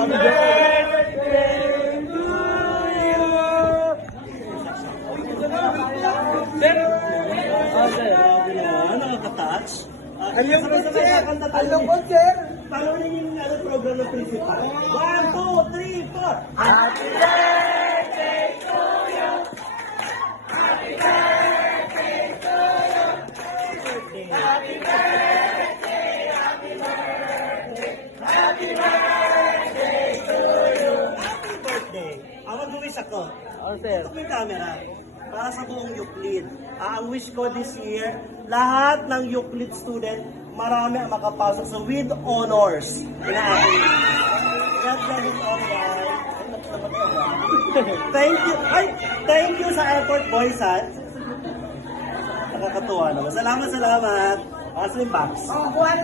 happy birthday to you. Sir, grabe naman, nakaka-touch. Ayun po, sir. Ayun po, Talunin sir. yung program ng principal. 1, 2, 3, 4. Happy birthday to you. Happy birthday to you. Happy birthday. Happy birthday. Happy birthday to you. Happy birthday. Ako mag-wish ako. Oh, sir. Ito yung camera. Para sa buong Euclid. Ang wish ko this year, lahat ng Euclid student, marami ang makapasok sa with honors. God bless you all, guys. Thank you. Ay, thank you sa effort, boys, ha? Nakakatuwa naman. Salamat. Aslim box. Oh, buwan